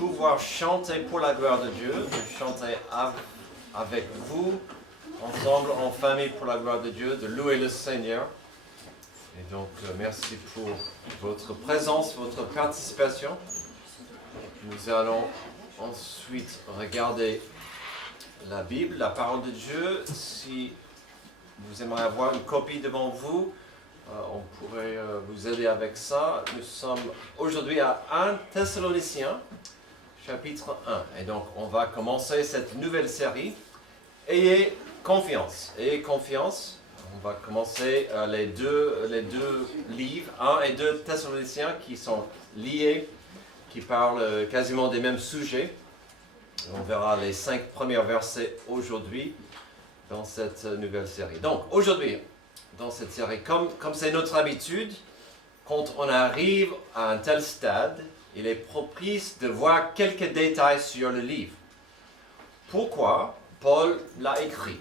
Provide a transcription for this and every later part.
pouvoir chanter pour la gloire de Dieu, de chanter avec vous, ensemble, en famille pour la gloire de Dieu, de louer le Seigneur. Et donc, merci pour votre présence, votre participation. Nous allons ensuite regarder la Bible, la parole de Dieu. Si vous aimeriez avoir une copie devant vous, on pourrait vous aider avec ça. Nous sommes aujourd'hui à 1 Thessaloniciens, chapitre 1. Et donc, on va commencer cette nouvelle série. Ayez confiance. Ayez confiance. On va commencer les deux livres, 1 et 2 Thessaloniciens, qui sont liés, qui parlent quasiment des mêmes sujets. On verra les 5 premiers versets aujourd'hui dans cette nouvelle série. Donc, aujourd'hui, dans cette série, comme c'est notre habitude, quand on arrive à un tel stade, il est propice de voir quelques détails sur le livre. Pourquoi Paul l'a écrit?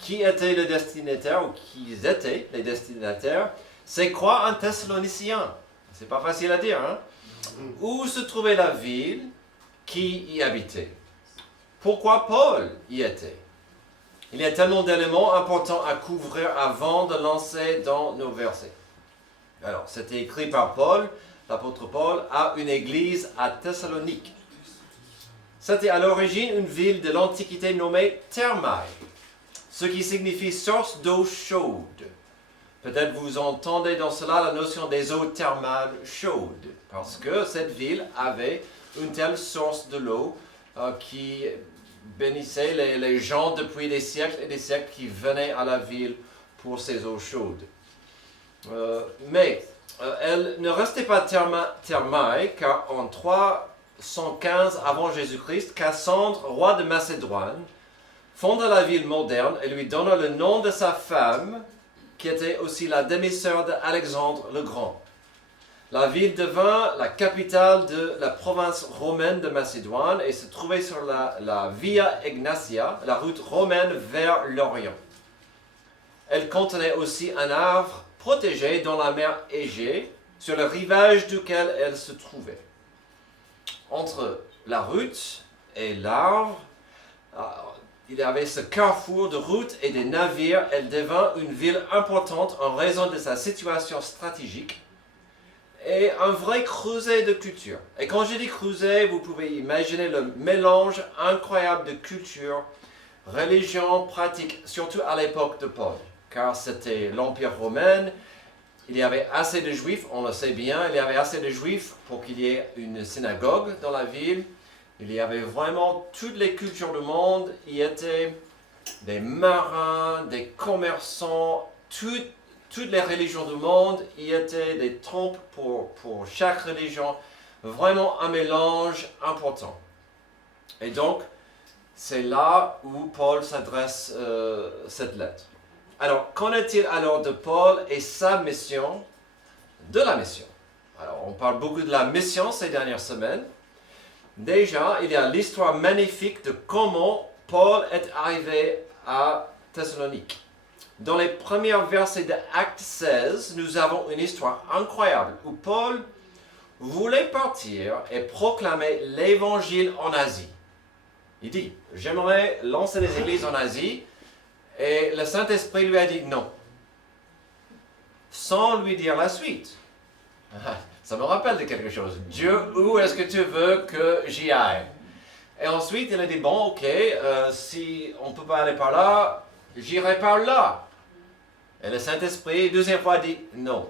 Qui était le destinataire ou qui étaient les destinataires? C'est quoi un Thessalonicien? C'est pas facile à dire, hein? Où se trouvait la ville? Qui y habitait? Pourquoi Paul y était? Il y a tellement d'éléments importants à couvrir avant de lancer dans nos versets. Alors, c'était écrit par Paul, l'apôtre Paul, à une église à Thessalonique. C'était à l'origine une ville de l'Antiquité nommée Thermae, ce qui signifie source d'eau chaude. Peut-être vous entendez dans cela la notion des eaux thermales chaudes, parce que cette ville avait une telle source de l'eau qui bénissait les gens depuis des siècles et des siècles qui venaient à la ville pour ces eaux chaudes. Mais elle ne restait pas Thermae, car en 315 avant Jésus-Christ, Cassandre, roi de Macédoine, fonda la ville moderne et lui donna le nom de sa femme, qui était aussi la demi-sœur d'Alexandre le Grand. La ville devint la capitale de la province romaine de Macédoine et se trouvait sur la Via Egnatia, la route romaine vers l'Orient. Elle contenait aussi un arbre protégé dans la mer Égée, sur le rivage duquel elle se trouvait. Entre la route et l'arbre, il y avait ce carrefour de routes et des navires. Elle devint une ville importante en raison de sa situation stratégique et un vrai creuset de culture. Et quand je dis creuset, vous pouvez imaginer le mélange incroyable de culture, religion, pratique, surtout à l'époque de Paul, car c'était l'Empire romain. Il y avait assez de juifs, on le sait bien, il y avait assez de juifs pour qu'il y ait une synagogue dans la ville. Il y avait vraiment toutes les cultures du monde. Il y était des marins, des commerçants, toutes les religions du monde. Il y était des temples pour chaque religion. Vraiment un mélange important. Et donc, c'est là où Paul s'adresse cette lettre. Alors, qu'en est-il alors de Paul et sa mission, de la mission? Alors, on parle beaucoup de la mission ces dernières semaines. Déjà, il y a l'histoire magnifique de comment Paul est arrivé à Thessalonique. Dans les premiers versets de Acte 16, nous avons une histoire incroyable où Paul voulait partir et proclamer l'évangile en Asie. Il dit, j'aimerais lancer des églises en Asie, et le Saint-Esprit lui a dit non, sans lui dire la suite. Ça me rappelle de quelque chose. Dieu, où est-ce que tu veux que j'y aille? Et ensuite, il a dit, bon, ok, si on ne peut pas aller par là, j'irai par là. Et le Saint-Esprit, deuxième fois, dit non.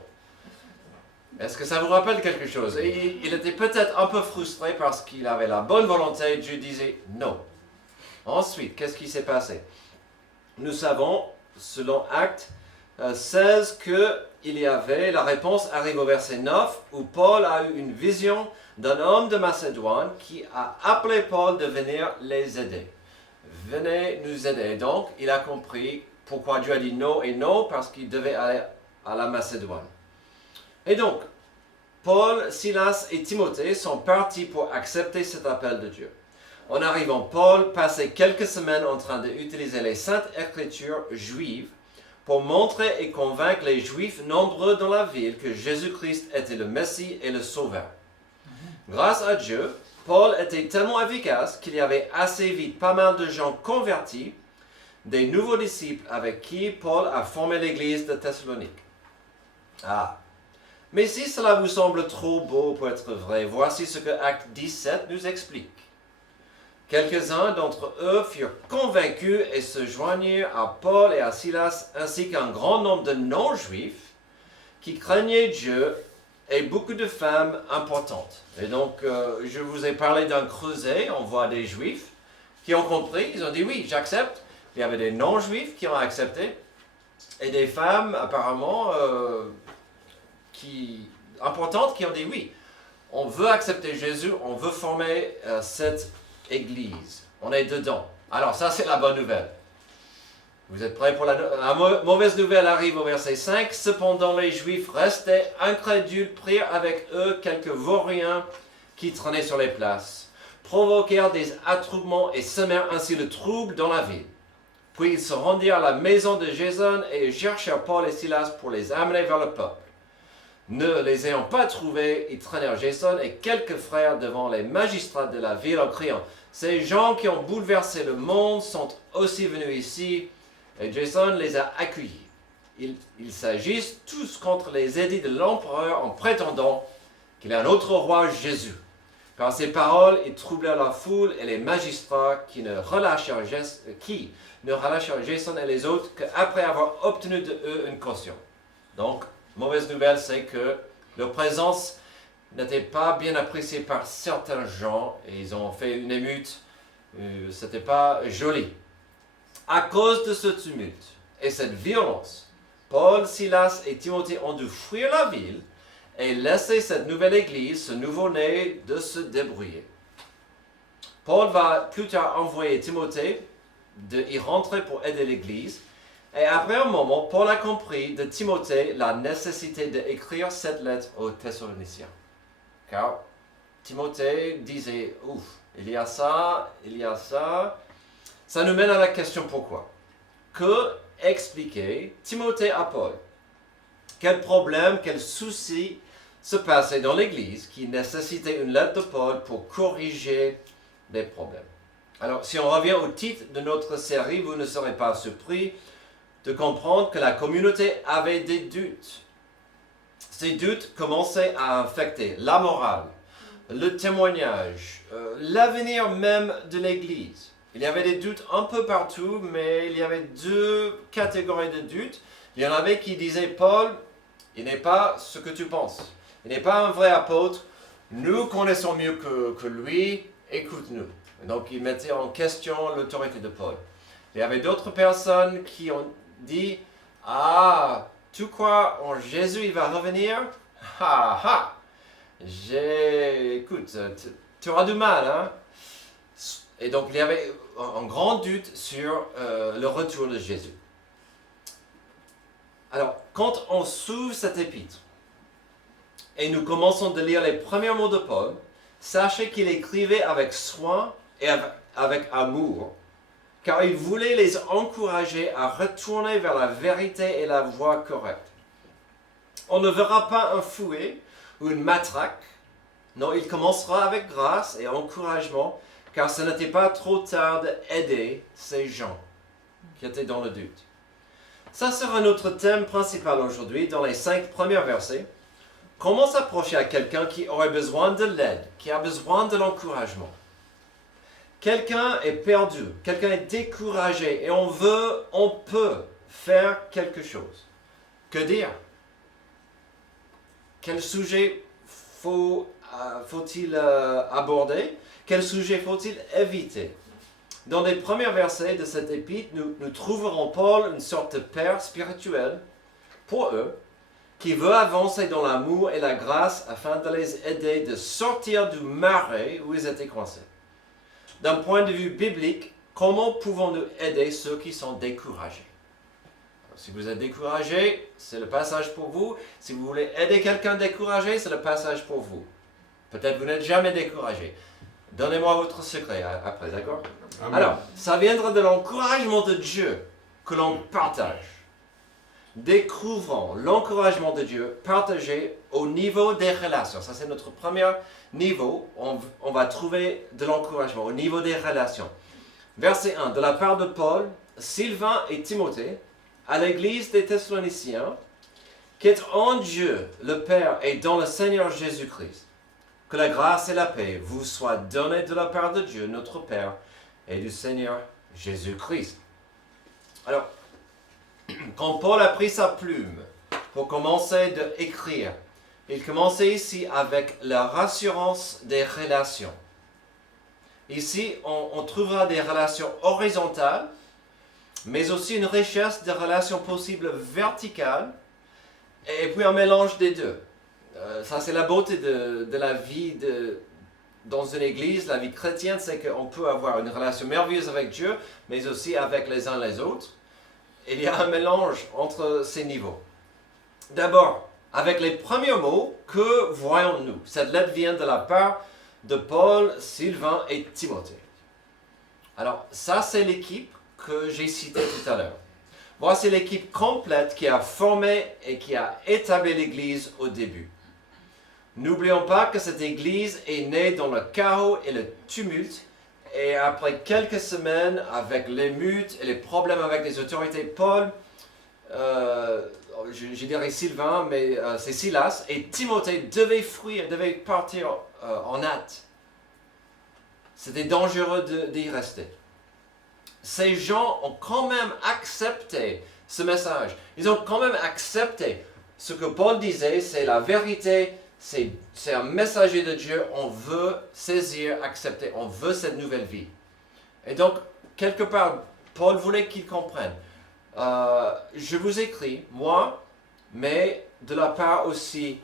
Est-ce que ça vous rappelle quelque chose? Et il était peut-être un peu frustré parce qu'il avait la bonne volonté. Dieu disait non. Ensuite, qu'est-ce qui s'est passé? Nous savons, selon Acte 16, qu'il y avait, la réponse arrive au verset 9, où Paul a eu une vision d'un homme de Macédoine qui a appelé Paul de venir les aider. Venez nous aider. Donc, il a compris pourquoi Dieu a dit non et non, parce qu'il devait aller à la Macédoine. Et donc, Paul, Silas et Timothée sont partis pour accepter cet appel de Dieu. En arrivant, Paul passait quelques semaines en train d'utiliser les saintes écritures juives pour montrer et convaincre les Juifs nombreux dans la ville que Jésus-Christ était le Messie et le Sauveur. Grâce à Dieu, Paul était tellement efficace qu'il y avait assez vite pas mal de gens convertis, des nouveaux disciples avec qui Paul a formé l'église de Thessalonique. Ah, mais si cela vous semble trop beau pour être vrai, voici ce que Acte 17 nous explique. Quelques-uns d'entre eux furent convaincus et se joignirent à Paul et à Silas, ainsi qu'un grand nombre de non-juifs qui craignaient Dieu et beaucoup de femmes importantes. Et donc, je vous ai parlé d'un creuset, on voit des juifs qui ont compris, ils ont dit oui, j'accepte. Il y avait des non-juifs qui ont accepté et des femmes apparemment importantes qui ont dit oui, on veut accepter Jésus, on veut former cette église. On est dedans. Alors ça c'est la bonne nouvelle. Vous êtes prêts pour la mauvaise nouvelle arrive au verset 5. Cependant les Juifs restaient incrédules, prirent avec eux quelques vauriens qui traînaient sur les places, provoquèrent des attroupements et semèrent ainsi le trouble dans la ville. Puis ils se rendirent à la maison de Jason et cherchèrent Paul et Silas pour les amener vers le peuple. Ne les ayant pas trouvés, ils traînèrent Jason et quelques frères devant les magistrats de la ville en criant « Ces gens qui ont bouleversé le monde sont aussi venus ici. » Et Jason les a accueillis. Ils s'agissent tous contre les édits de l'empereur en prétendant qu'il y a un autre roi, Jésus. Par ces paroles, ils troublèrent la foule et les magistrats qui ne relâchèrent Jason et les autres qu'après avoir obtenu de eux une caution. Donc, mauvaise nouvelle, c'est que leur présence n'était pas bien appréciée par certains gens et ils ont fait une émeute. C'était pas joli. À cause de ce tumulte et cette violence, Paul, Silas et Timothée ont dû fuir la ville et laisser cette nouvelle église, ce nouveau-né, de se débrouiller. Paul va plus tard envoyer Timothée d'y rentrer pour aider l'église. Et après un moment, Paul a compris de Timothée la nécessité d'écrire cette lettre aux Thessaloniciens. Car Timothée disait, ouf, il y a ça. Ça nous mène à la question pourquoi. Que expliquait Timothée à Paul? Quel problème, quel souci se passait dans l'église qui nécessitait une lettre de Paul pour corriger les problèmes? Alors, si on revient au titre de notre série, vous ne serez pas surpris de comprendre que la communauté avait des doutes. Ces doutes commençaient à affecter la morale, le témoignage, l'avenir même de l'Église. Il y avait des doutes un peu partout, mais il y avait deux catégories de doutes. Il y en avait qui disaient, Paul, il n'est pas ce que tu penses. Il n'est pas un vrai apôtre. Nous connaissons mieux que lui. Écoute-nous. Donc, ils mettaient en question l'autorité de Paul. Il y avait d'autres personnes qui ont dit, ah, tu crois en Jésus, il va revenir? Ha ha! Écoute, tu auras du mal, hein? Et donc, il y avait un grand doute sur le retour de Jésus. Alors, quand on s'ouvre cet épître et nous commençons de lire les premiers mots de Paul, sachez qu'il écrivait avec soin et avec amour, car il voulait les encourager à retourner vers la vérité et la voie correcte. On ne verra pas un fouet ou une matraque. Non, il commencera avec grâce et encouragement, car ce n'était pas trop tard d'aider ces gens qui étaient dans le doute. Ça sera notre thème principal aujourd'hui, dans les 5 premiers versets. Comment s'approcher à quelqu'un qui aurait besoin de l'aide, qui a besoin de l'encouragement? Quelqu'un est perdu, quelqu'un est découragé et on peut faire quelque chose. Que dire? Quel sujet faut-il aborder? Quel sujet faut-il éviter? Dans les premiers versets de cet épître, nous trouverons Paul, une sorte de père spirituel pour eux, qui veut avancer dans l'amour et la grâce afin de les aider de sortir du marais où ils étaient coincés. D'un point de vue biblique, comment pouvons-nous aider ceux qui sont découragés? Alors, si vous êtes découragé, c'est le passage pour vous. Si vous voulez aider quelqu'un découragé, c'est le passage pour vous. Peut-être vous n'êtes jamais découragé. Donnez-moi votre secret après, d'accord? Amen. Alors, ça viendra de l'encouragement de Dieu que l'on partage. découvrons l'encouragement de Dieu partagé au niveau des relations. Ça, c'est notre premier niveau. On va trouver de l'encouragement au niveau des relations. Verset 1. De la part de Paul, Sylvain et Timothée, à l'église des Thessaloniciens, qui est en Dieu, le Père, et dans le Seigneur Jésus-Christ. Que la grâce et la paix vous soient données de la part de Dieu, notre Père, et du Seigneur Jésus-Christ. Alors, quand Paul a pris sa plume pour commencer d'écrire, il commençait ici avec la rassurance des relations. Ici, on trouvera des relations horizontales, mais aussi une richesse de relations possibles verticales, et puis un mélange des deux. Ça, c'est la beauté de la vie dans une église, la vie chrétienne, c'est qu'on peut avoir une relation merveilleuse avec Dieu, mais aussi avec les uns les autres. Il y a un mélange entre ces niveaux. D'abord, avec les premiers mots, que voyons-nous? Cette lettre vient de la part de Paul, Sylvain et Timothée. Alors, ça, c'est l'équipe que j'ai citée tout à l'heure. Voici l'équipe complète qui a formé et qui a établi l'Église au début. N'oublions pas que cette Église est née dans le chaos et le tumulte, et après quelques semaines avec l'émeute et les problèmes avec les autorités, Paul, je dirais Sylvain, mais c'est Silas, et Timothée devaient fuir, devaient partir en hâte. C'était dangereux d'y rester. Ces gens ont quand même accepté ce message. Ils ont quand même accepté ce que Paul disait, c'est la vérité, c'est un messager de Dieu, on veut saisir, accepter, on veut cette nouvelle vie. Et donc, quelque part, Paul voulait qu'ils comprennent. Je vous écris, moi, mais de la part aussi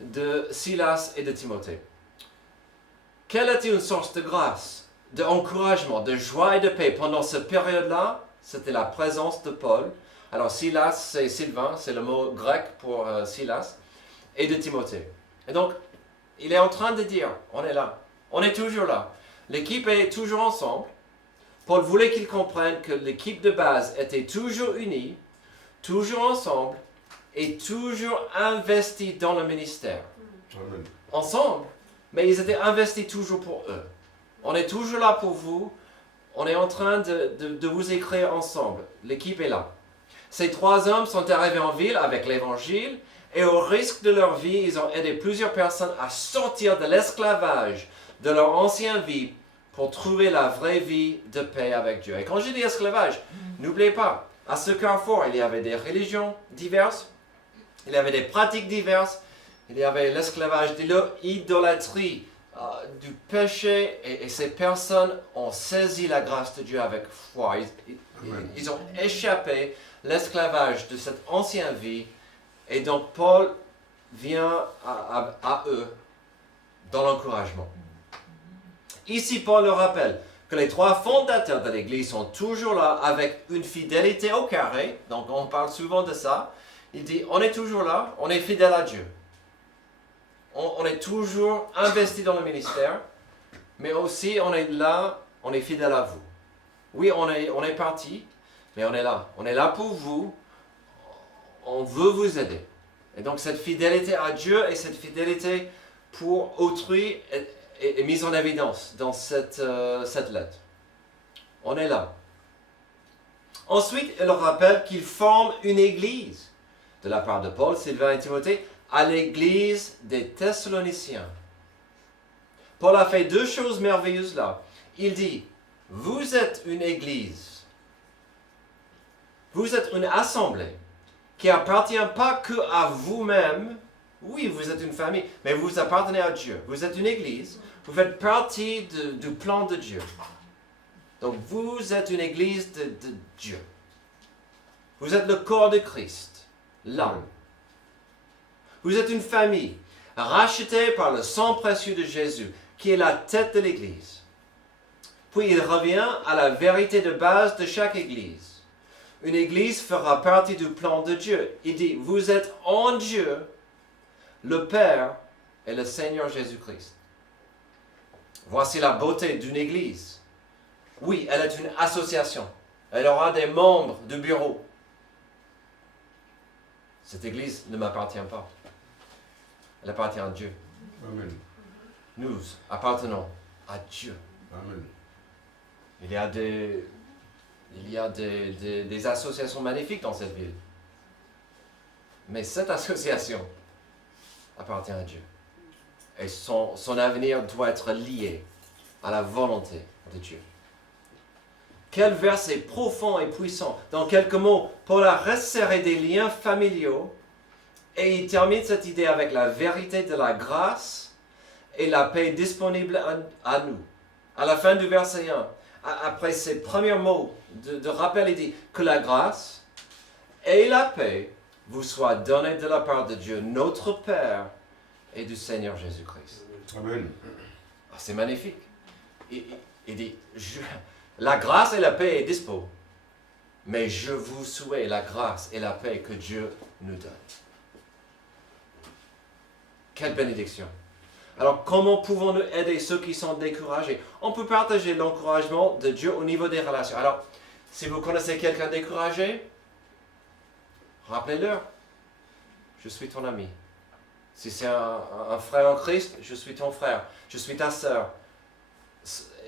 de Silas et de Timothée. Quelle était une source de grâce, d'encouragement, de joie et de paix pendant cette période-là? C'était la présence de Paul. Alors Silas, c'est Sylvain, c'est le mot grec pour Silas, et de Timothée. Et donc, il est en train de dire, on est là, on est toujours là. L'équipe est toujours ensemble. Paul voulait qu'ils comprennent que l'équipe de base était toujours unie, toujours ensemble, et toujours investie dans le ministère. Amen. Ensemble, mais ils étaient investis toujours pour eux. On est toujours là pour vous. On est en train de vous écrire ensemble. L'équipe est là. Ces trois hommes sont arrivés en ville avec l'évangile et au risque de leur vie, ils ont aidé plusieurs personnes à sortir de l'esclavage de leur ancienne vie pour trouver la vraie vie de paix avec Dieu. Et quand je dis esclavage, n'oubliez pas, à ce carrefour, il y avait des religions diverses, il y avait des pratiques diverses, il y avait l'esclavage de l'idolâtrie, du péché, et ces personnes ont saisi la grâce de Dieu avec foi. Ils ont échappé l'esclavage de cette ancienne vie, et donc Paul vient à eux dans l'encouragement. Ici, Paul le rappelle que les trois fondateurs de l'Église sont toujours là avec une fidélité au carré, donc on parle souvent de ça. Il dit, on est toujours là, on est fidèle à Dieu. On est toujours investi dans le ministère, mais aussi on est là, on est fidèle à vous. Oui, on est parti, mais on est là. On est là pour vous, on veut vous aider. Et donc cette fidélité à Dieu et cette fidélité pour autrui est mise en évidence dans cette lettre. On est là. Ensuite, il rappelle qu'il forme une église de la part de Paul, Sylvain et Timothée, à l'église des Thessaloniciens. Paul a fait deux choses merveilleuses là. Il dit, vous êtes une église, vous êtes une assemblée qui appartient pas que à vous-même. Oui, vous êtes une famille, mais vous appartenez à Dieu. Vous êtes une église, vous faites partie du plan de Dieu. Donc vous êtes une église de Dieu. Vous êtes le corps de Christ, l'âme. Vous êtes une famille, rachetée par le sang précieux de Jésus, qui est la tête de l'Église. Puis il revient à la vérité de base de chaque Église. Une Église fera partie du plan de Dieu. Il dit, vous êtes en Dieu, le Père et le Seigneur Jésus-Christ. Voici la beauté d'une Église. Oui, elle est une association. Elle aura des membres de bureau. Cette église ne m'appartient pas. Elle appartient à Dieu. Amen. Nous appartenons à Dieu. Amen. Il y a des associations magnifiques dans cette ville. Mais cette association appartient à Dieu. Et son avenir doit être lié à la volonté de Dieu. Quel verset profond et puissant. Dans quelques mots, Paul a resserré des liens familiaux et il termine cette idée avec la vérité de la grâce et la paix disponible à nous. À la fin du verset 1, après ces premiers mots de rappel, il dit que la grâce et la paix vous soient données de la part de Dieu, notre Père, et du Seigneur Jésus-Christ. Amen. C'est magnifique. Il dit, la grâce et la paix est dispo, mais je vous souhaite la grâce et la paix que Dieu nous donne. Quelle bénédiction. Alors, comment pouvons-nous aider ceux qui sont découragés? On peut partager l'encouragement de Dieu au niveau des relations. Alors, si vous connaissez quelqu'un découragé, rappelez-leur, je suis ton ami. Si c'est un frère en Christ, je suis ton frère, je suis ta sœur.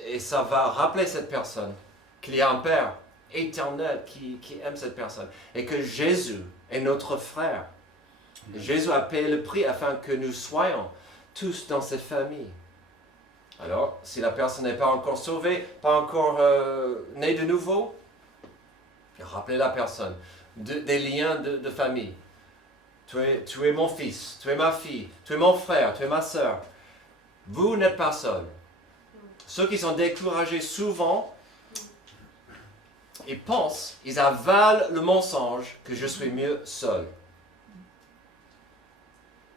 Et ça va rappeler cette personne qu'il y a un Père éternel qui aime cette personne. Et que Jésus est notre frère. Jésus a payé le prix afin que nous soyons tous dans cette famille. Alors, si la personne n'est pas encore sauvée, pas encore née de nouveau, rappelez la personne des liens de famille. Tu es mon fils, tu es ma fille, tu es mon frère, tu es ma sœur. Vous n'êtes pas seuls. Ceux qui sont découragés souvent, ils avalent le mensonge que je suis mieux seul.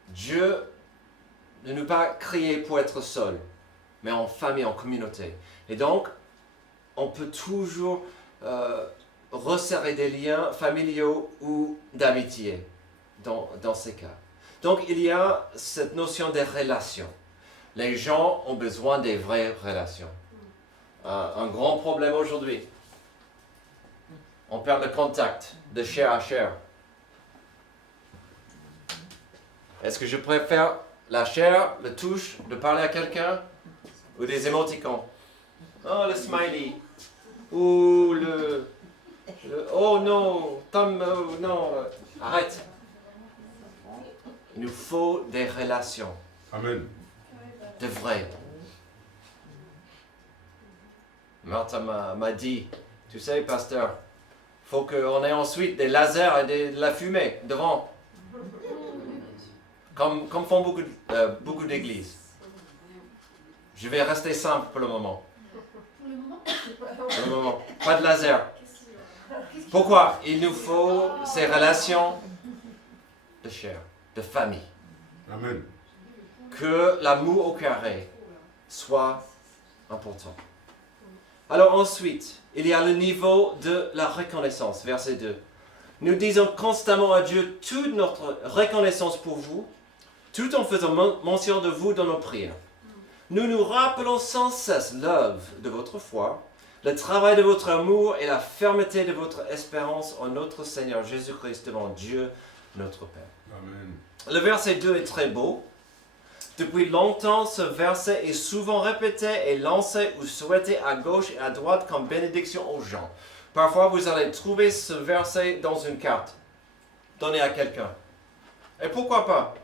Dieu ne nous a pas créés pour être seuls, mais en famille, en communauté. Et donc, on peut toujours resserrer des liens familiaux ou d'amitié dans ces cas. Donc, il y a cette notion des relations. Les gens ont besoin des vraies relations. Un grand problème aujourd'hui. On perd le contact de chair à chair. Est-ce que je préfère la chair, le touche, de parler à quelqu'un, ou des émoticônes? Oh, le smiley. Ou le oh non, Tom, oh, non. Arrête. Il nous faut des relations. Amen. De vrai. Martha m'a dit, tu sais, pasteur, il faut qu'on ait ensuite des lasers et de la fumée devant. Comme font beaucoup d'églises. Je vais rester simple pour le moment. Pour le moment. Pas de laser. Pourquoi? Il nous faut ces relations de chair, de famille. Amen. Que l'amour au carré soit important. Alors ensuite, il y a le niveau de la reconnaissance, verset 2. Nous disons constamment à Dieu toute notre reconnaissance pour vous, tout en faisant mention de vous dans nos prières. Nous nous rappelons sans cesse l'œuvre de votre foi, le travail de votre amour et la fermeté de votre espérance en notre Seigneur Jésus-Christ devant Dieu, notre Père. Amen. Le verset 2 est très beau. Depuis longtemps, ce verset est souvent répété et lancé ou souhaité à gauche et à droite comme bénédiction aux gens. Parfois, vous allez trouver ce verset dans une carte donnée à quelqu'un. Et pourquoi pas?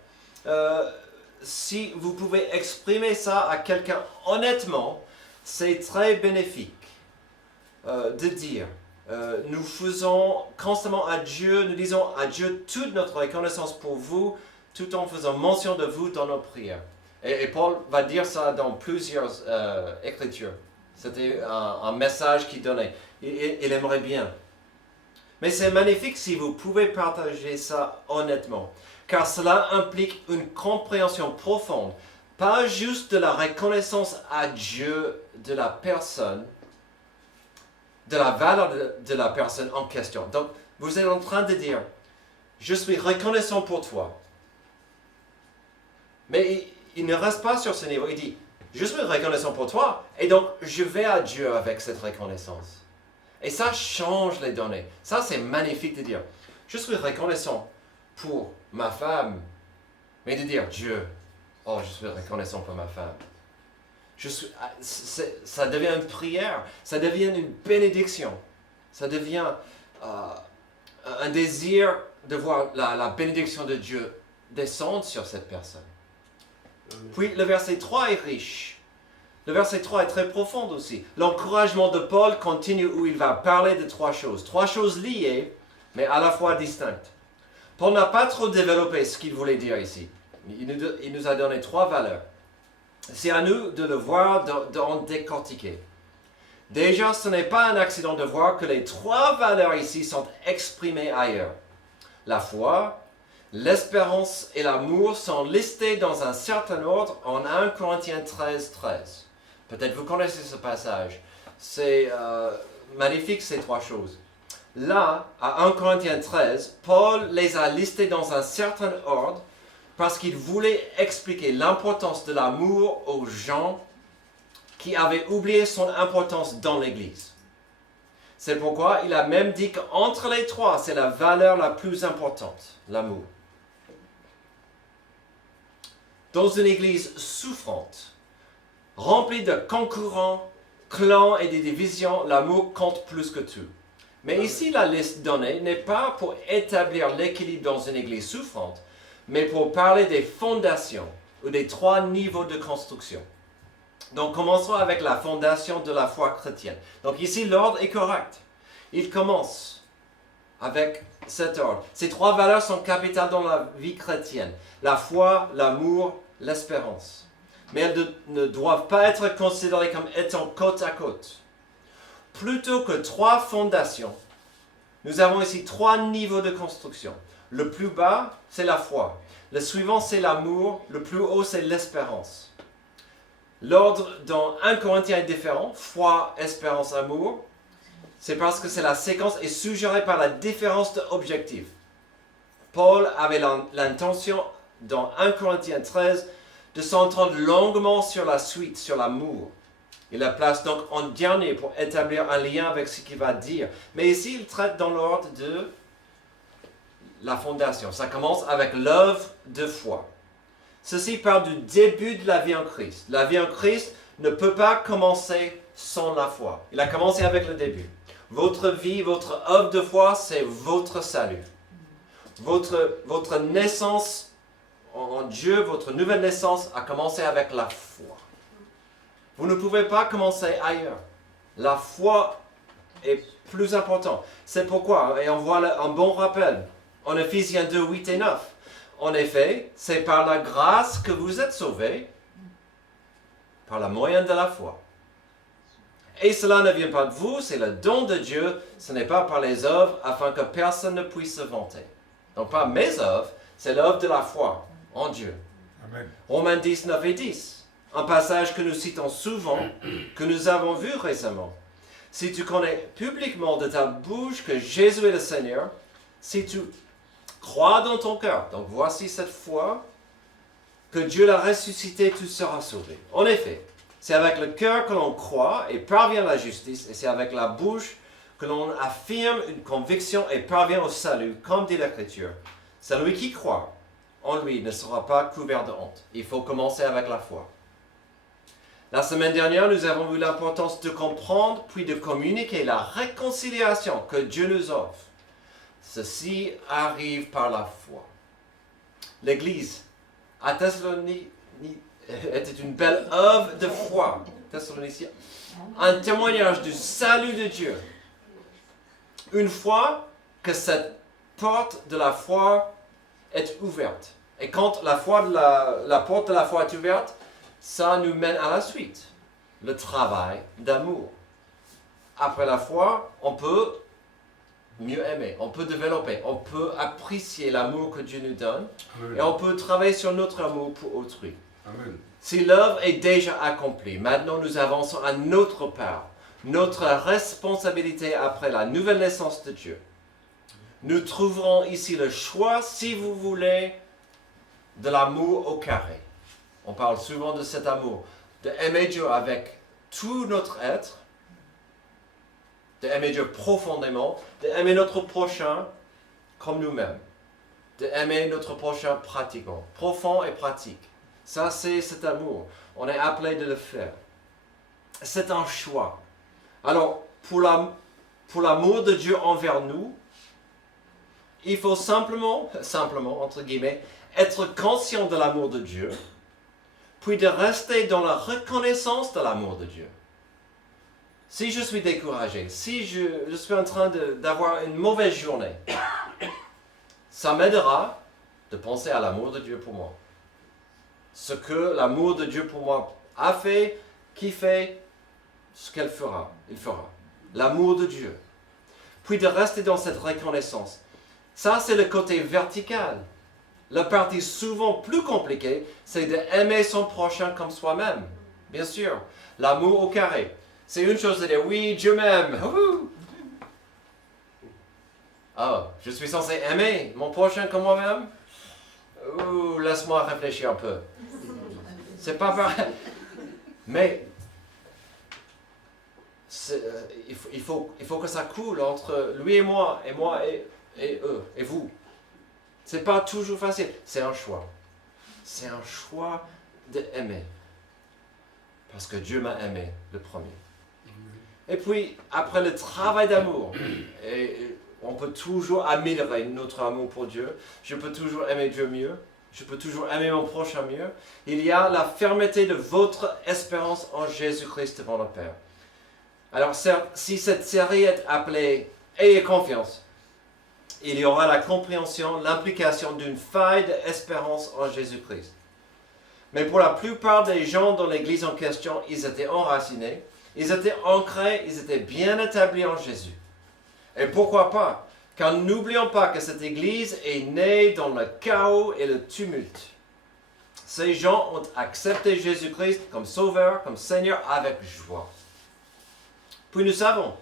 Si vous pouvez exprimer ça à quelqu'un honnêtement, c'est très bénéfique de dire. Nous faisons constamment à Dieu, nous disons à Dieu toute notre reconnaissance pour vous, tout en faisant mention de vous dans nos prières. Et Paul va dire ça dans plusieurs écritures. C'était un message qu'il donnait. Il aimerait bien. Mais c'est magnifique si vous pouvez partager ça honnêtement, car cela implique une compréhension profonde, pas juste de la reconnaissance à Dieu de la personne, de la valeur de la personne en question. Donc, vous êtes en train de dire, je suis reconnaissant pour toi. Mais il ne reste pas sur ce niveau. Il dit, je suis reconnaissant pour toi, et donc je vais à Dieu avec cette reconnaissance. Et ça change les données. Ça, c'est magnifique de dire, je suis reconnaissant pour ma femme, mais de dire Dieu, oh, je suis reconnaissant pour ma femme. Ça devient une prière, ça devient une bénédiction, ça devient un désir de voir la bénédiction de Dieu descendre sur cette personne. Puis le verset 3 est riche. Le verset 3 est très profond aussi. L'encouragement de Paul continue où il va parler de trois choses liées, mais à la fois distinctes. Paul n'a pas trop développé ce qu'il voulait dire ici. Il nous a donné trois valeurs. C'est à nous de le voir, d'en décortiquer. Déjà, ce n'est pas un accident de voir que les trois valeurs ici sont exprimées ailleurs. La foi, l'espérance et l'amour sont listés dans un certain ordre en 1 Corinthiens 13, 13. Peut-être vous connaissez ce passage. C'est magnifique ces trois choses. Là, à 1 Corinthiens 13, Paul les a listés dans un certain ordre parce qu'il voulait expliquer l'importance de l'amour aux gens qui avaient oublié son importance dans l'Église. C'est pourquoi il a même dit qu'entre les trois, c'est la valeur la plus importante, l'amour. Dans une Église souffrante, remplie de concurrents, clans et de divisions, l'amour compte plus que tout. Mais ici, la liste donnée n'est pas pour établir l'équilibre dans une Église souffrante, mais pour parler des fondations ou des trois niveaux de construction. Donc, commençons avec la fondation de la foi chrétienne. Donc ici, l'ordre est correct. Il commence avec cet ordre. Ces trois valeurs sont capitales dans la vie chrétienne. La foi, l'amour, l'espérance. Mais elles ne doivent pas être considérées comme étant côte à côte. Plutôt que trois fondations, nous avons ici trois niveaux de construction. Le plus bas, c'est la foi. Le suivant, c'est l'amour. Le plus haut, c'est l'espérance. L'ordre dans 1 Corinthiens est différent. Foi, espérance, amour. C'est parce que la séquence est suggérée par la différence d'objectifs. Paul avait l'intention, dans 1 Corinthiens 13, de s'entendre longuement sur la suite, sur l'amour. Il la place donc en dernier pour établir un lien avec ce qu'il va dire. Mais ici, il traite dans l'ordre de la fondation. Ça commence avec l'œuvre de foi. Ceci parle du début de la vie en Christ. La vie en Christ ne peut pas commencer sans la foi. Il a commencé avec le début. Votre vie, votre œuvre de foi, c'est votre salut. Votre naissance en Dieu, votre nouvelle naissance a commencé avec la foi. Vous ne pouvez pas commencer ailleurs. La foi est plus importante. C'est pourquoi, et on voit un bon rappel, en Ephésiens 2, 8 et 9. En effet, c'est par la grâce que vous êtes sauvés, par la moyen de la foi. Et cela ne vient pas de vous, c'est le don de Dieu, ce n'est pas par les œuvres, afin que personne ne puisse se vanter. Donc pas mes œuvres, c'est l'œuvre de la foi en Dieu. Amen. Romains 10, 9 et 10. Un passage que nous citons souvent, que nous avons vu récemment. Si tu connais publiquement de ta bouche que Jésus est le Seigneur, si tu crois dans ton cœur, donc voici cette foi, que Dieu l'a ressuscité, tu seras sauvé. En effet, c'est avec le cœur que l'on croit et parvient à la justice, et c'est avec la bouche que l'on affirme une conviction et parvient au salut, comme dit l'Écriture. Celui qui croit en lui ne sera pas couvert de honte. Il faut commencer avec la foi. La semaine dernière, nous avons vu l'importance de comprendre puis de communiquer la réconciliation que Dieu nous offre. Ceci arrive par la foi. L'Église à Thessalonique était une belle œuvre de foi. Thessaloniciens. Un témoignage du salut de Dieu. Une fois que cette porte de la foi est ouverte. Et quand la porte de la foi est ouverte, ça nous mène à la suite. Le travail d'amour. Après la foi, on peut mieux aimer, on peut développer, on peut apprécier l'amour que Dieu nous donne. Amen. Et on peut travailler sur notre amour pour autrui. Amen. Si l'œuvre est déjà accomplie, maintenant nous avançons à notre part, notre responsabilité après la nouvelle naissance de Dieu. Nous trouverons ici le choix, si vous voulez, de l'amour au carré. On parle souvent de cet amour, d'aimer Dieu avec tout notre être, d'aimer Dieu profondément, d'aimer notre prochain comme nous-mêmes. d'aimer notre prochain pratiquement, profond et pratique. Ça, c'est cet amour. On est appelé de le faire. C'est un choix. Alors, pour l'amour de Dieu envers nous, il faut simplement, entre guillemets, être conscient de l'amour de Dieu, puis de rester dans la reconnaissance de l'amour de Dieu. Si je suis découragé, si je suis en train d'avoir une mauvaise journée, ça m'aidera de penser à l'amour de Dieu pour moi. Ce que l'amour de Dieu pour moi a fait, qui fait, ce qu'elle fera, il fera. L'amour de Dieu. Puis de rester dans cette reconnaissance. Ça, c'est le côté vertical. La partie souvent plus compliquée, c'est d'aimer son prochain comme soi-même. Bien sûr, l'amour au carré. C'est une chose de dire, oui, Dieu m'aime. Oh, je suis censé aimer mon prochain comme moi-même? Laisse-moi réfléchir un peu. C'est pas pareil. Mais il faut que ça coule entre lui et moi et eux, et vous. C'est pas toujours facile. C'est un choix. C'est un choix d'aimer. Parce que Dieu m'a aimé le premier. Et puis, après le travail d'amour, et on peut toujours améliorer notre amour pour Dieu. Je peux toujours aimer Dieu mieux. Je peux toujours aimer mon prochain mieux. Il y a la fermeté de votre espérance en Jésus-Christ devant le Père. Alors, si cette série est appelée « Ayez confiance », il y aura la compréhension, l'implication d'une faille d'espérance en Jésus-Christ. Mais pour la plupart des gens dans l'église en question, ils étaient enracinés, ils étaient ancrés, ils étaient bien établis en Jésus. Et pourquoi pas? Car n'oublions pas que cette église est née dans le chaos et le tumulte. Ces gens ont accepté Jésus-Christ comme Sauveur, comme Seigneur avec joie. Puis nous savons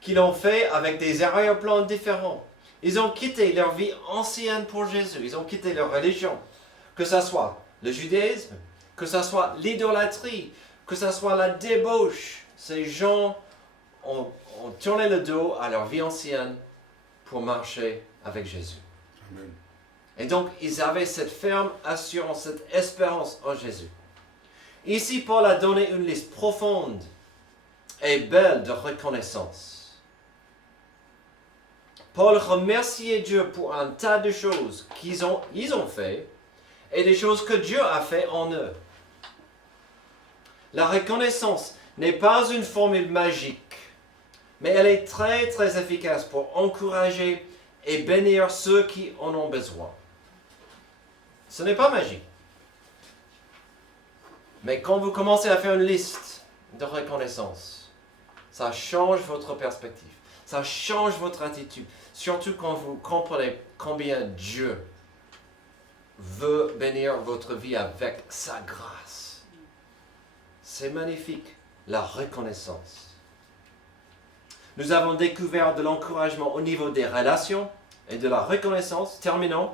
qu'ils l'ont fait avec des arrière-plans différents. Ils ont quitté leur vie ancienne pour Jésus. Ils ont quitté leur religion. Que ce soit le judaïsme, que ce soit l'idolâtrie, que ce soit la débauche. Ces gens ont tourné le dos à leur vie ancienne pour marcher avec Jésus. Amen. Et donc, ils avaient cette ferme assurance, cette espérance en Jésus. Ici, Paul a donné une liste profonde et belle de reconnaissance. Paul remerciait Dieu pour un tas de choses qu'ils ont fait et des choses que Dieu a fait en eux. La reconnaissance n'est pas une formule magique, mais elle est très très efficace pour encourager et bénir ceux qui en ont besoin. Ce n'est pas magique. Mais quand vous commencez à faire une liste de reconnaissance, ça change votre perspective. Ça change votre attitude. Surtout quand vous comprenez combien Dieu veut bénir votre vie avec sa grâce. C'est magnifique, la reconnaissance. Nous avons découvert de l'encouragement au niveau des relations et de la reconnaissance. Terminons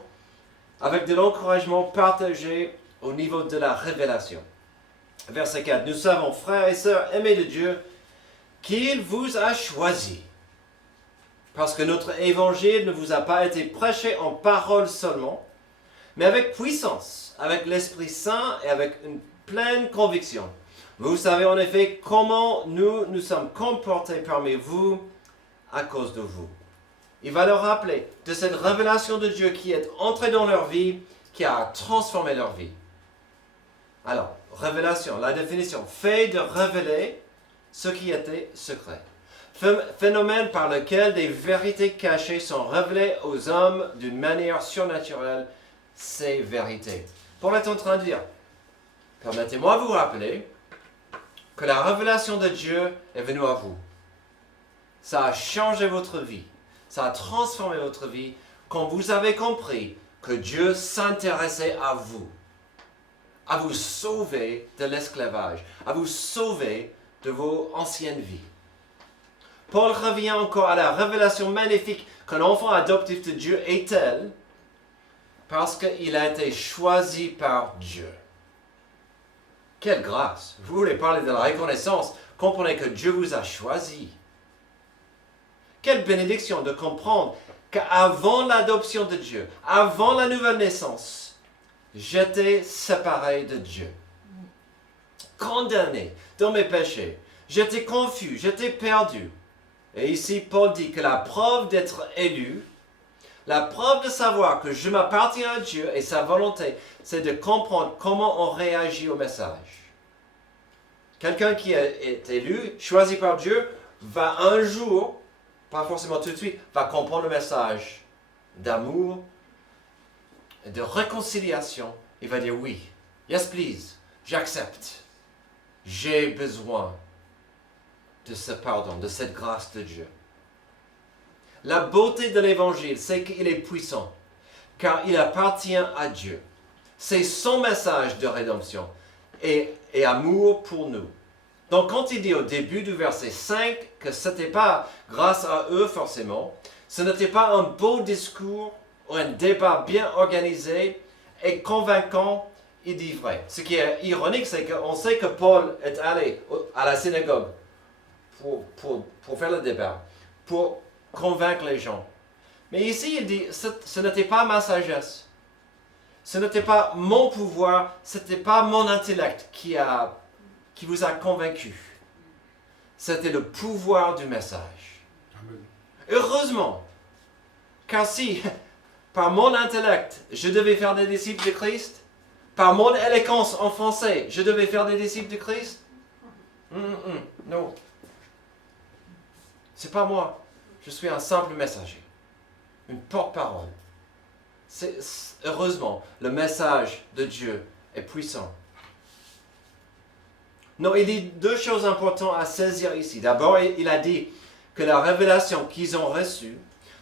avec de l'encouragement partagé au niveau de la révélation. Verset 4. Nous savons, frères et sœurs aimés de Dieu, qu'il vous a choisis. Parce que notre évangile ne vous a pas été prêché en parole seulement, mais avec puissance, avec l'Esprit Saint et avec une pleine conviction. Vous savez en effet comment nous sommes comportés parmi vous à cause de vous. Il va leur rappeler de cette révélation de Dieu qui est entrée dans leur vie, qui a transformé leur vie. Alors, révélation, la définition, fait de révéler ce qui était secret. Phénomène par lequel des vérités cachées sont révélées aux hommes d'une manière surnaturelle, ces vérités. Paul est en train de dire, permettez-moi de vous rappeler que la révélation de Dieu est venue à vous. Ça a changé votre vie. Ça a transformé votre vie quand vous avez compris que Dieu s'intéressait à vous sauver de l'esclavage, à vous sauver de vos anciennes vies. Paul revient encore à la révélation magnifique qu'un enfant adoptif de Dieu est tel parce qu'il a été choisi par Dieu. Quelle grâce! Vous voulez parler de la reconnaissance, comprenez que Dieu vous a choisi. Quelle bénédiction de comprendre qu'avant l'adoption de Dieu, avant la nouvelle naissance, j'étais séparé de Dieu, condamné dans mes péchés. J'étais confus, j'étais perdu. Et ici, Paul dit que la preuve d'être élu, la preuve de savoir que je m'appartiens à Dieu et sa volonté, c'est de comprendre comment on réagit au message. Quelqu'un qui est élu, choisi par Dieu, va un jour, pas forcément tout de suite, va comprendre le message d'amour, de réconciliation. Il va dire oui, yes please, j'accepte. J'ai besoin de ce pardon, de cette grâce de Dieu. La beauté de l'Évangile, c'est qu'il est puissant, car il appartient à Dieu. C'est son message de rédemption et amour pour nous. Donc quand il dit au début du verset 5 que ce n'était pas grâce à eux forcément, ce n'était pas un beau discours ou un débat bien organisé et convaincant, il dit vrai. Ce qui est ironique, c'est qu'on sait que Paul est allé à la synagogue pour faire le débat, pour convaincre les gens. Mais ici, il dit, ce n'était pas ma sagesse, ce n'était pas mon pouvoir, ce n'était pas mon intellect qui vous a convaincu. C'était le pouvoir du message. Amen. Heureusement, car si, par mon intellect, je devais faire des disciples de Christ, par mon éloquence en français, je devais faire des disciples de Christ, non. C'est pas moi. Je suis un simple messager, une porte-parole. Heureusement, le message de Dieu est puissant. Non, il dit deux choses importantes à saisir ici. D'abord, il a dit que la révélation qu'ils ont reçue,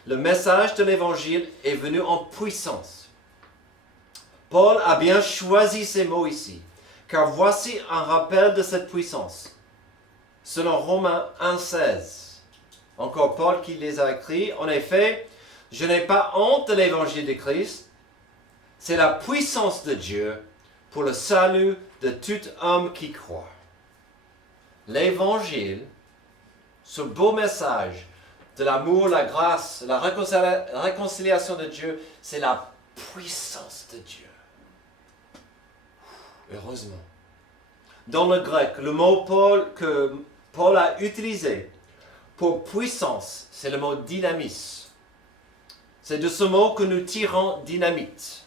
le message de l'Évangile est venu en puissance. Paul a bien choisi ces mots ici, car voici un rappel de cette puissance. Selon Romains 1,16. Encore Paul qui les a écrits. En effet, je n'ai pas honte de l'évangile de Christ. C'est la puissance de Dieu pour le salut de tout homme qui croit. L'évangile, ce beau message de l'amour, la grâce, la réconciliation de Dieu, c'est la puissance de Dieu. Heureusement. Dans le grec, le mot que Paul a utilisé pour puissance, c'est le mot dynamis. C'est de ce mot que nous tirons dynamite.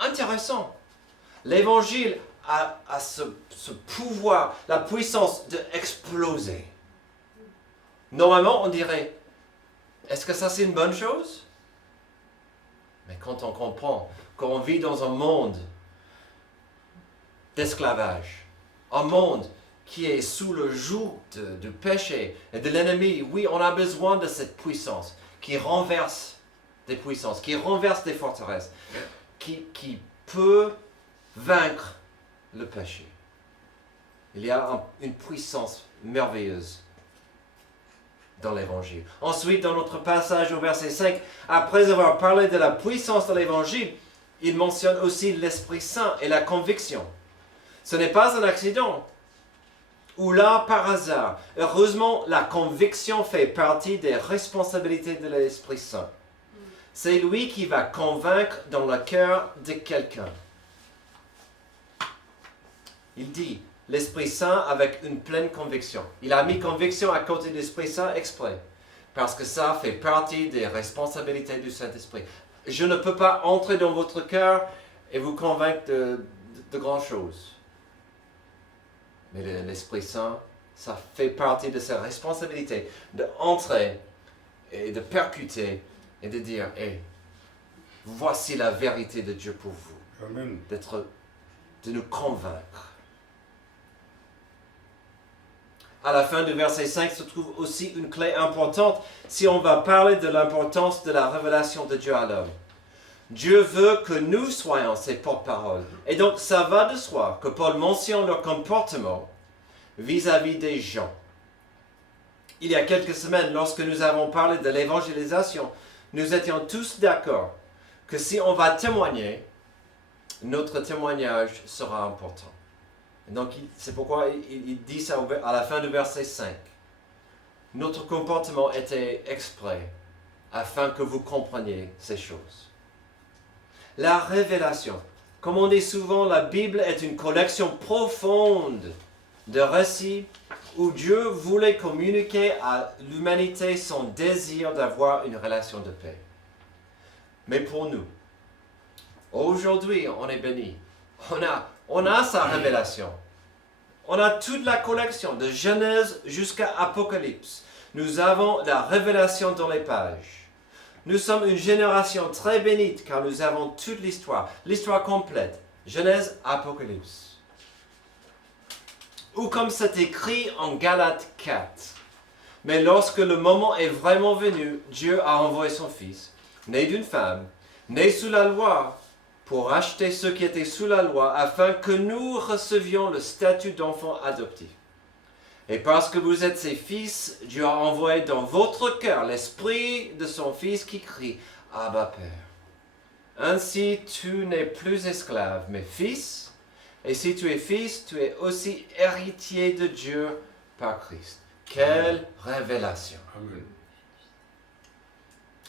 Intéressant. L'évangile a ce pouvoir, la puissance d'exploser. Normalement, on dirait, est-ce que ça c'est une bonne chose? Mais quand on comprend qu'on vit dans un monde d'esclavage, un monde qui est sous le joug du péché et de l'ennemi, oui, on a besoin de cette puissance qui renverse des puissances, qui renverse des forteresses, qui peut vaincre le péché. Il y a une puissance merveilleuse dans l'Évangile. Ensuite, dans notre passage au verset 5, après avoir parlé de la puissance de l'Évangile, il mentionne aussi l'Esprit Saint et la conviction. Ce n'est pas un accident. Ou là, par hasard. Heureusement, la conviction fait partie des responsabilités de l'Esprit Saint. C'est lui qui va convaincre dans le cœur de quelqu'un. Il dit, l'Esprit Saint avec une pleine conviction. Il a mis conviction à côté de l'Esprit Saint exprès. Parce que ça fait partie des responsabilités du Saint-Esprit. Je ne peux pas entrer dans votre cœur et vous convaincre de grand chose. Mais l'Esprit Saint, ça fait partie de ses responsabilités d'entrer et de percuter et de dire, hey, voici la vérité de Dieu pour vous. Amen. De nous convaincre. À la fin du verset 5 se trouve aussi une clé importante si on va parler de l'importance de la révélation de Dieu à l'homme. Dieu veut que nous soyons ses porte-paroles. Et donc, ça va de soi que Paul mentionne leur comportement vis-à-vis des gens. Il y a quelques semaines, lorsque nous avons parlé de l'évangélisation, nous étions tous d'accord que si on va témoigner, notre témoignage sera important. Et donc, c'est pourquoi il dit ça à la fin du verset 5. Notre comportement était exprès afin que vous compreniez ces choses. La révélation. Comme on dit souvent, la Bible est une collection profonde de récits où Dieu voulait communiquer à l'humanité son désir d'avoir une relation de paix. Mais pour nous, aujourd'hui, on est bénis. On a sa révélation. On a toute la collection, de Genèse jusqu'à Apocalypse. Nous avons la révélation dans les pages. Nous sommes une génération très bénite car nous avons toute l'histoire complète. Genèse, Apocalypse. Ou comme c'est écrit en Galates 4. Mais lorsque le moment est vraiment venu, Dieu a envoyé son Fils, né d'une femme, né sous la loi, pour racheter ceux qui étaient sous la loi, afin que nous recevions le statut d'enfants adoptifs. Et parce que vous êtes ses fils, Dieu a envoyé dans votre cœur l'esprit de son Fils qui crie « Abba Père ». Ainsi, tu n'es plus esclave, mais fils, et si tu es fils, tu es aussi héritier de Dieu par Christ. Quelle révélation! Amen.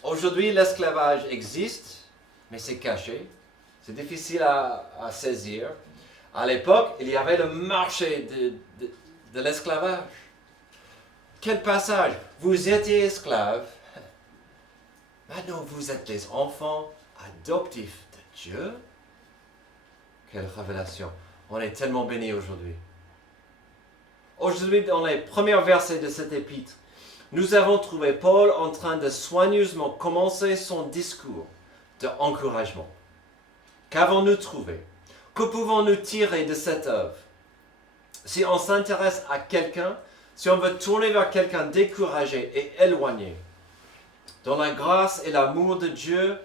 Aujourd'hui, l'esclavage existe, mais c'est caché. C'est difficile à saisir. À l'époque, il y avait le marché de l'esclavage. Quel passage! Vous étiez esclaves. Maintenant, vous êtes les enfants adoptifs de Dieu. Quelle révélation! On est tellement bénis aujourd'hui. Aujourd'hui, dans les premiers versets de cet épître, nous avons trouvé Paul en train de soigneusement commencer son discours d'encouragement. Qu'avons-nous trouvé? Que pouvons-nous tirer de cette œuvre? Si on s'intéresse à quelqu'un, si on veut tourner vers quelqu'un découragé et éloigné, dans la grâce et l'amour de Dieu,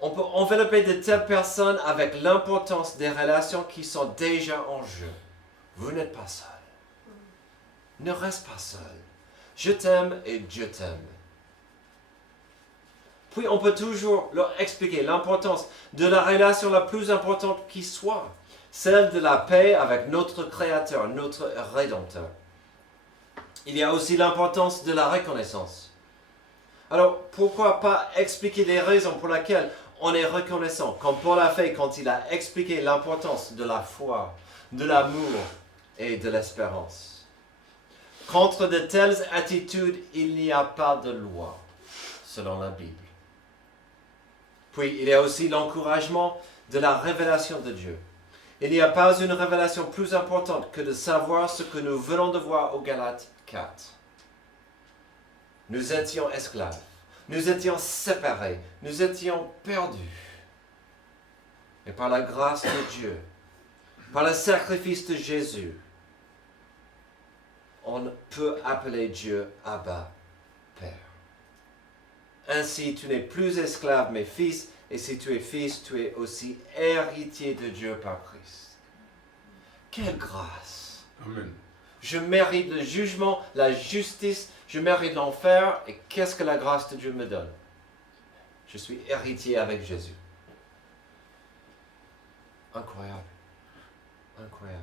on peut envelopper de telles personnes avec l'importance des relations qui sont déjà en jeu. Vous n'êtes pas seul. Ne reste pas seul. Je t'aime et Dieu t'aime. Puis on peut toujours leur expliquer l'importance de la relation la plus importante qui soit, celle de la paix avec notre Créateur, notre Rédempteur. Il y a aussi l'importance de la reconnaissance. Alors pourquoi pas expliquer les raisons pour lesquelles on est reconnaissant, comme Paul a fait quand il a expliqué l'importance de la foi, de l'amour et de l'espérance. Contre de telles attitudes, il n'y a pas de loi, selon la Bible. Puis, il y a aussi l'encouragement de la révélation de Dieu. Il n'y a pas une révélation plus importante que de savoir ce que nous venons de voir au Galates 4. Nous étions esclaves, nous étions séparés, nous étions perdus. Et par la grâce de Dieu, par le sacrifice de Jésus, on peut appeler Dieu Abba, Père. Ainsi, tu n'es plus esclave, mais fils, et si tu es fils, tu es aussi héritier de Dieu par Christ. Quelle grâce! Amen. Je mérite le jugement, la justice, je mérite l'enfer, et qu'est-ce que la grâce de Dieu me donne? Je suis héritier avec Jésus. Incroyable. Incroyable.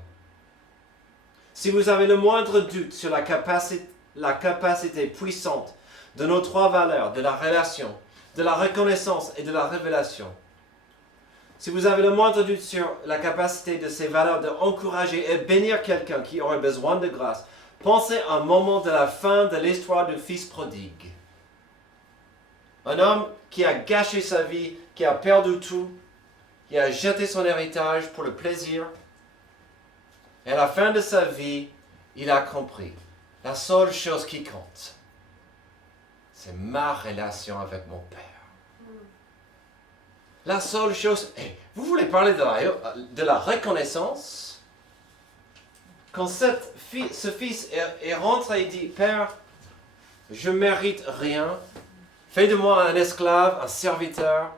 Si vous avez le moindre doute sur la capacité puissante de nos trois valeurs, de la relation, de la reconnaissance et de la révélation, si vous avez le moindre doute sur la capacité de ces valeurs d'encourager et bénir quelqu'un qui aurait besoin de grâce, pensez à un moment de la fin de l'histoire du fils prodigue. Un homme qui a gâché sa vie, qui a perdu tout, qui a jeté son héritage pour le plaisir. Et à la fin de sa vie, il a compris. La seule chose qui compte, c'est ma relation avec mon Père. La seule chose... vous voulez parler de la reconnaissance? Quand ce fils est rentré et dit, « Père, je ne mérite rien. Fais de moi un esclave, un serviteur. »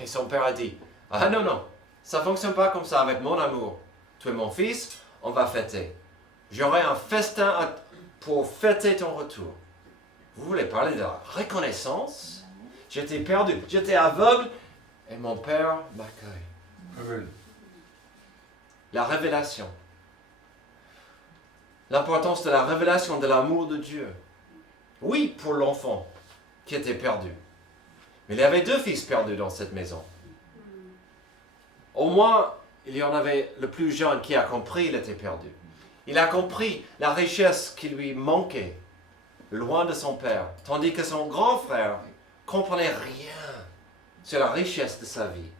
Et son père a dit, « Ah non, non, ça ne fonctionne pas comme ça avec mon amour. Tu es mon fils, on va fêter. J'aurai un festin pour fêter ton retour. » Vous voulez parler de la reconnaissance? J'étais perdu, j'étais aveugle, et mon père m'accueille. Amen. La révélation. L'importance de la révélation de l'amour de Dieu. Oui, pour l'enfant, qui était perdu. Mais il y avait 2 fils perdus dans cette maison. Au moins, il y en avait le plus jeune qui a compris qu'il était perdu. Il a compris la richesse qui lui manquait, loin de son père, tandis que son grand frère comprenait rien sur la richesse de sa vie.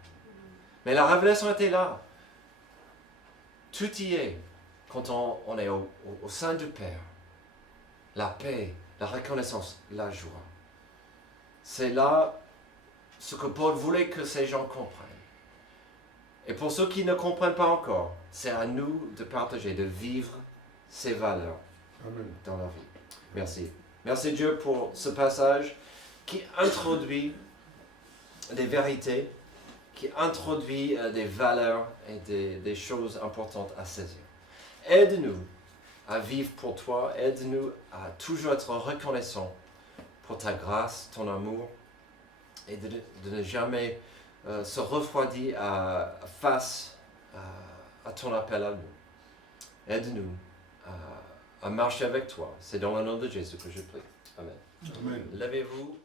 Mais la révélation était là. Tout y est quand on est au sein du Père. La paix, la reconnaissance, la joie. C'est là ce que Paul voulait que ces gens comprennent. Et pour ceux qui ne comprennent pas encore, c'est à nous de partager, de vivre ces valeurs dans la vie. Merci. Merci Dieu pour ce passage qui introduit des vérités, qui introduit des valeurs et des choses importantes à saisir. Aide-nous à vivre pour toi, aide-nous à toujours être reconnaissants pour ta grâce, ton amour, et de ne jamais se refroidir face à ton appel à nous. Aide-nous à marcher avec toi. C'est dans le nom de Jésus que je prie. Amen. Amen. Levez-vous.